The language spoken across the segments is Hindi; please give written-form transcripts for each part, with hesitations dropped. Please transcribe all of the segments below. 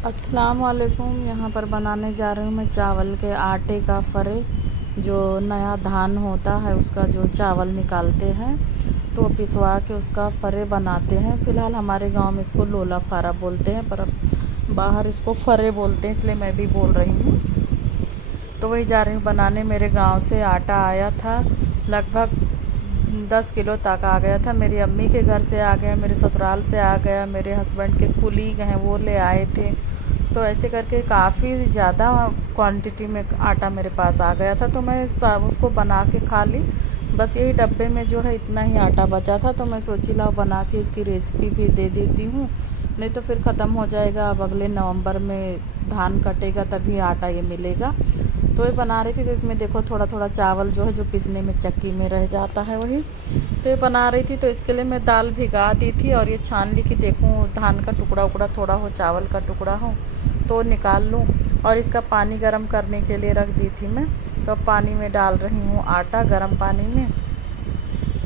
अस्सलाम वालेकुम। यहाँ पर बनाने जा रही हूँ मैं चावल के आटे का फ़रे। जो नया धान होता है उसका जो चावल निकालते हैं तो पिसवा के उसका फ़रे बनाते हैं। फ़िलहाल हमारे गांव में इसको लोला फारा बोलते हैं, पर अब बाहर इसको फ़रे बोलते हैं, इसलिए मैं भी बोल रही हूँ। तो वही जा रही हूँ बनाने। मेरे गांव से आटा आया था, लगभग 10 किलो तक आ गया था। मेरी अम्मी के घर से आ गया, मेरे ससुराल से आ गया, मेरे हस्बैंड के कुलीग हैं वो ले आए थे। तो ऐसे करके काफ़ी ज़्यादा क्वांटिटी में आटा मेरे पास आ गया था, तो मैं उसको बना के खा ली। बस यही डब्बे में जो है इतना ही आटा बचा था, तो मैं सोची लाओ बना के इसकी रेसिपी भी दे देती हूँ, नहीं तो फिर ख़त्म हो जाएगा। अब अगले नवंबर में धान कटेगा तभी आटा ये मिलेगा। तो ये बना रही थी, तो इसमें देखो थोड़ा थोड़ा चावल जो है जो पिसने में चक्की में रह जाता है वही। तो ये बना रही थी, तो इसके लिए मैं दाल भिगा दी थी और ये छान ली कि देखूँ धान का टुकड़ा उकड़ा थोड़ा हो, चावल का टुकड़ा हो तो निकाल लूँ। और इसका पानी गर्म करने के लिए रख दी थी मैं। तो अब पानी में डाल रही हूँ आटा गर्म पानी में।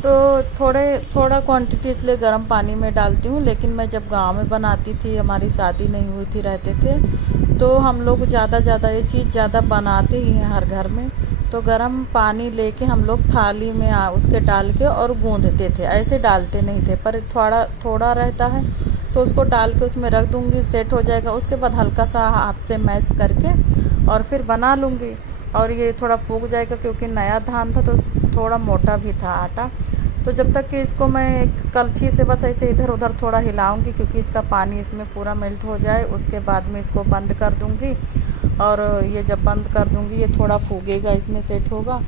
तो थोड़ा क्वांटिटी इसलिए गर्म पानी में डालती हूँ, लेकिन मैं जब गांव में बनाती थी, हमारी शादी नहीं हुई थी, रहते थे, तो हम लोग ज़्यादा ये चीज़ ज़्यादा बनाते ही हैं हर घर में। तो गर्म पानी लेके हम लोग थाली में उसके डाल के और गूँधते थे, ऐसे डालते नहीं थे, पर थोड़ा थोड़ा रहता है तो उसको डाल के उसमें रख दूँगी, सेट हो जाएगा। उसके बाद हल्का सा हाथ से मैश करके और फिर बना लूँगी। और ये थोड़ा फूक जाएगा, क्योंकि नया धान था तो थोड़ा मोटा भी था आटा। तो जब तक कि इसको मैं कलछी से बस ऐसे इधर उधर थोड़ा हिलाऊंगी, क्योंकि इसका पानी इसमें पूरा मेल्ट हो जाए, उसके बाद में इसको बंद कर दूंगी। और ये जब बंद कर दूंगी ये थोड़ा फूगेगा, इसमें सेट होगा।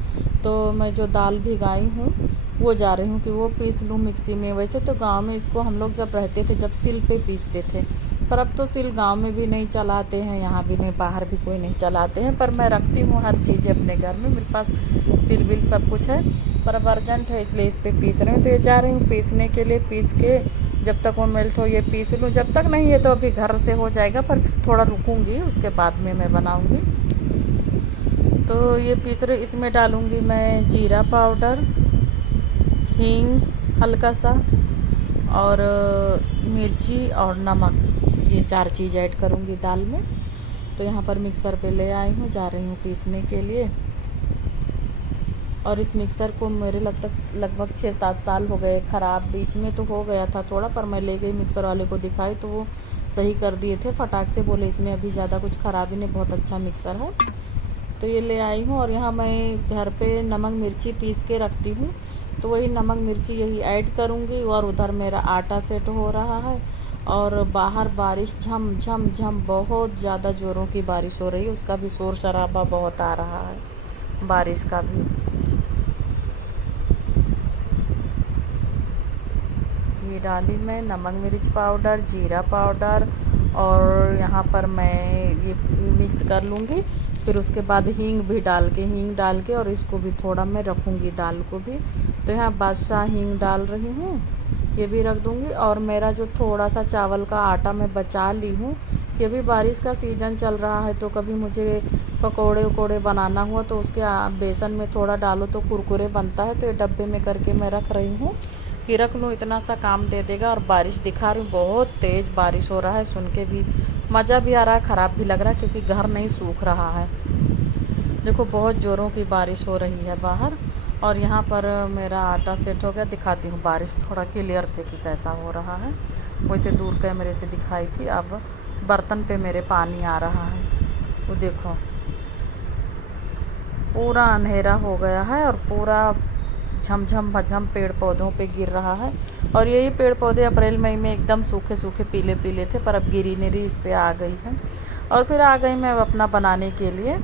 तो मैं जो दाल भिगाई हूँ वो जा रही हूँ कि वो पीस लूँ मिक्सी में। वैसे तो गांव में इसको हम लोग जब रहते थे जब सिल पे पीसते थे, पर अब तो सिल गांव में भी नहीं चलाते हैं, यहाँ भी नहीं, बाहर भी कोई नहीं चलाते हैं। पर मैं रखती हूँ हर चीज़ अपने घर में, मेरे पास सिल बिल सब कुछ है। पर अब अर्जेंट है इसलिए इस पे पीस रही हूँ। तो ये जा रही हूँ पीसने के लिए, पीस के जब तक वो मेल्ट हो ये पीस लूँ। जब तक नहीं ये तो अभी घर से हो जाएगा, पर थोड़ा रुकूंगी, उसके बाद में मैं बनाऊंगी। तो ये पीस रही, इसमें डालूंगी मैं जीरा पाउडर, हींग हल्का सा, और मिर्ची और नमक, ये 4 चीज़ ऐड करूँगी दाल में। तो यहाँ पर मिक्सर पे ले आई हूँ, जा रही हूँ पीसने के लिए। और इस मिक्सर को मेरे लगभग 6-7 साल हो गए ख़राब, बीच में तो हो गया था थोड़ा, पर मैं ले गई मिक्सर वाले को दिखाई तो वो सही कर दिए थे फटाक से, बोले इसमें अभी ज़्यादा कुछ ख़राबी नहीं, बहुत अच्छा मिक्सर है। तो ये ले आई हूँ। और यहाँ मैं घर पे नमक मिर्ची पीस के रखती हूँ, तो वही नमक मिर्ची यही ऐड करूँगी। और उधर मेरा आटा सेट हो रहा है, और बाहर बारिश झम झम झम बहुत ज़्यादा ज़ोरों की बारिश हो रही है, उसका भी शोर शराबा बहुत आ रहा है, बारिश का भी। ये डाली मैं नमक मिर्च पाउडर, जीरा पाउडर, और यहाँ पर मैं ये मिक्स कर लूँगी। फिर उसके बाद हींग डाल के और इसको भी थोड़ा मैं रखूँगी दाल को भी। तो यहाँ बादशाह हींग डाल रही हूँ, ये भी रख दूँगी। और मेरा जो थोड़ा सा चावल का आटा मैं बचा ली हूँ, कि अभी बारिश का सीज़न चल रहा है, तो कभी मुझे पकोड़े वकोड़े बनाना हुआ तो उसके बेसन में थोड़ा डालो तो कुरकुरे बनता है। तो ये डब्बे में करके मैं रख रही हूँ कि रख लूँ, इतना सा काम दे देगा। और बारिश दिखा रही हूँ, बहुत तेज़ बारिश हो रहा है, सुन के भी मज़ा भी आ रहा है, ख़राब भी लग रहा है, क्योंकि घर नहीं सूख रहा है। देखो बहुत ज़ोरों की बारिश हो रही है बाहर। और यहाँ पर मेरा आटा सेट हो गया, दिखाती हूँ बारिश थोड़ा क्लियर से कि कैसा हो रहा है। वैसे दूर कैमरे से दिखाई थी, अब बर्तन पे मेरे पानी आ रहा है, वो देखो पूरा अंधेरा हो गया है और पूरा झमझम भझम पेड़ पौधों पे गिर रहा है। और यही पेड़ पौधे अप्रैल मई में एकदम सूखे सूखे पीले पीले थे, पर अब ग्रीनरी इस पे आ गई है। और फिर आ गई मैं अपना बनाने के लिए।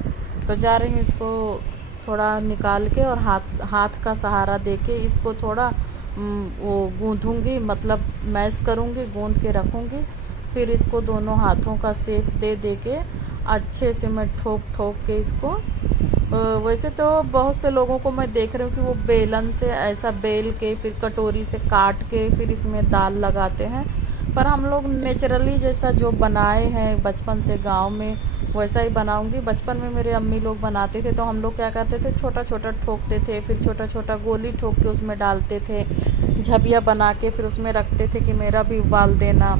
तो जा रही हूँ इसको थोड़ा निकाल के, और हाथ हाथ का सहारा दे के इसको थोड़ा वो गूँधूँगी, मतलब मैश करूँगी, गूँध के रखूँगी। फिर इसको दोनों हाथों का शेप दे दे के अच्छे से मैं ठोक ठोक के इसको वैसे तो बहुत से लोगों को मैं देख रही हूँ कि वो बेलन से ऐसा बेल के फिर कटोरी से काट के फिर इसमें दाल लगाते हैं। पर हम लोग नेचुरली जैसा जो बनाए हैं बचपन से गांव में, वैसा ही बनाऊंगी। बचपन में मेरे अम्मी लोग बनाते थे तो हम लोग क्या करते थे, छोटा छोटा ठोकते थे, फिर छोटा छोटा गोली ठोक के उसमें डालते थे, झबिया बना के फिर उसमें रखते थे कि मेरा भी उबाल देना।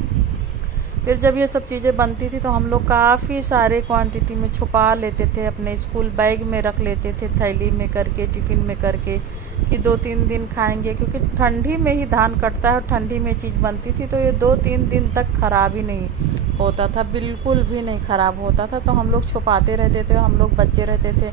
फिर जब ये सब चीज़ें बनती थी तो हम लोग काफ़ी सारे क्वांटिटी में छुपा लेते थे, अपने स्कूल बैग में रख लेते थे, थैली में करके, टिफ़िन में करके, कि 2-3 दिन खाएंगे, क्योंकि ठंडी में ही धान कटता है और ठंडी में चीज़ बनती थी, तो ये 2-3 दिन तक ख़राब ही नहीं होता था, बिल्कुल भी नहीं ख़राब होता था। तो हम लोग छुपाते रहते थे, हम लोग बच्चे रहते थे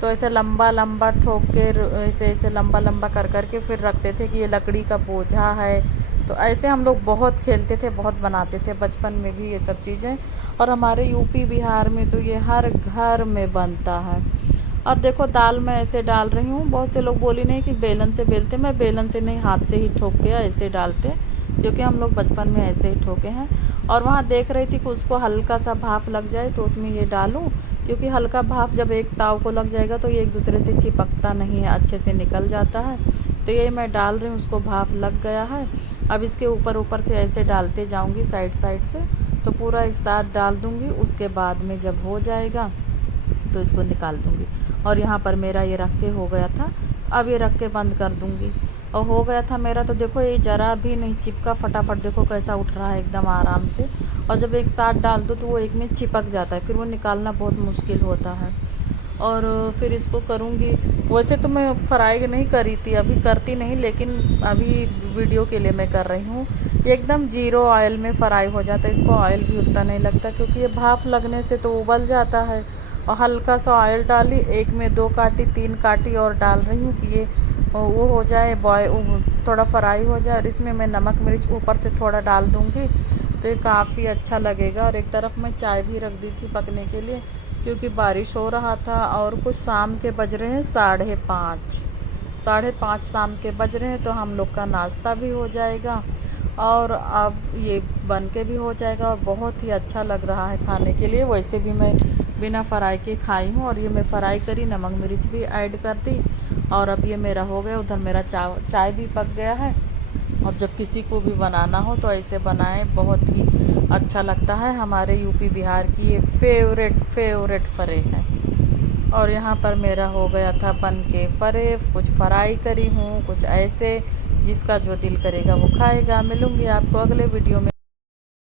तो ऐसे लंबा लंबा ठोक के ऐसे ऐसे लंबा लंबा कर कर के फिर रखते थे कि ये लकड़ी का बोझा है। तो ऐसे हम लोग बहुत खेलते थे, बहुत बनाते थे बचपन में भी ये सब चीज़ें। और हमारे यूपी बिहार में तो ये हर घर में बनता है। और देखो दाल मैं ऐसे डाल रही हूँ, बहुत से लोग बोली नहीं कि बेलन से बेलते, मैं बेलन से नहीं, हाथ से ही ठोक के ऐसे डालते, क्योंकि हम लोग बचपन में ऐसे ही ठोके हैं। और वहाँ देख रही थी कि उसको हल्का सा भाप लग जाए तो उसमें ये डालूं, क्योंकि हल्का भाप जब एक ताव को लग जाएगा तो ये एक दूसरे से चिपकता नहीं है, अच्छे से निकल जाता है। तो ये मैं डाल रही हूँ, उसको भाप लग गया है। अब इसके ऊपर ऊपर से ऐसे डालते जाऊँगी साइड साइड से, तो पूरा एक साथ डाल दूँगी। उसके बाद में जब हो जाएगा तो इसको निकाल दूँगी। और यहाँ पर मेरा ये रख के हो गया था, अब ये रख के बंद कर दूँगी। और हो गया था मेरा, तो देखो ये ज़रा भी नहीं चिपका, फटाफट देखो कैसा उठ रहा है एकदम आराम से। और जब एक साथ डाल दो तो वो एक में चिपक जाता है, फिर वो निकालना बहुत मुश्किल होता है। और फिर इसको करूँगी। वैसे तो मैं फ्राई नहीं करी थी, अभी करती नहीं, लेकिन अभी वीडियो के लिए मैं कर रही हूँ। ये एकदम जीरो ऑयल में फ्राई हो जाता है, इसको ऑयल भी उतना नहीं लगता, क्योंकि ये भाप लगने से तो उबल जाता है। और हल्का सा ऑयल डाली, एक में 2 काटी 3 काटी और डाल रही हूँ कि ये वो हो जाए, थोड़ा फ्राई हो जाए। और इसमें मैं नमक मिर्च ऊपर से थोड़ा डाल दूँगी, तो ये काफ़ी अच्छा लगेगा। और एक तरफ मैं चाय भी रख दी थी पकने के लिए, क्योंकि बारिश हो रहा था। और कुछ शाम के बज रहे हैं 5:30, 5:30 शाम के बज रहे हैं, तो हम लोग का नाश्ता भी हो जाएगा और अब ये बन के भी हो जाएगा। और बहुत ही अच्छा लग रहा है खाने के लिए। वैसे भी मैं बिना फ्राई के खाई हूँ, और ये मैं फ्राई करी, नमक मिर्च भी ऐड कर दी। और अब ये मेरा हो गया, उधर मेरा चाय भी पक गया है। और जब किसी को भी बनाना हो तो ऐसे बनाएं, बहुत ही अच्छा लगता है। हमारे यूपी बिहार की ये फेवरेट फरे है। और यहाँ पर मेरा हो गया था बन के फरे, कुछ फ्राई करी हूँ, कुछ ऐसे, जिसका जो दिल करेगा वो खाएगा। मिलूँगी आपको अगले वीडियो में।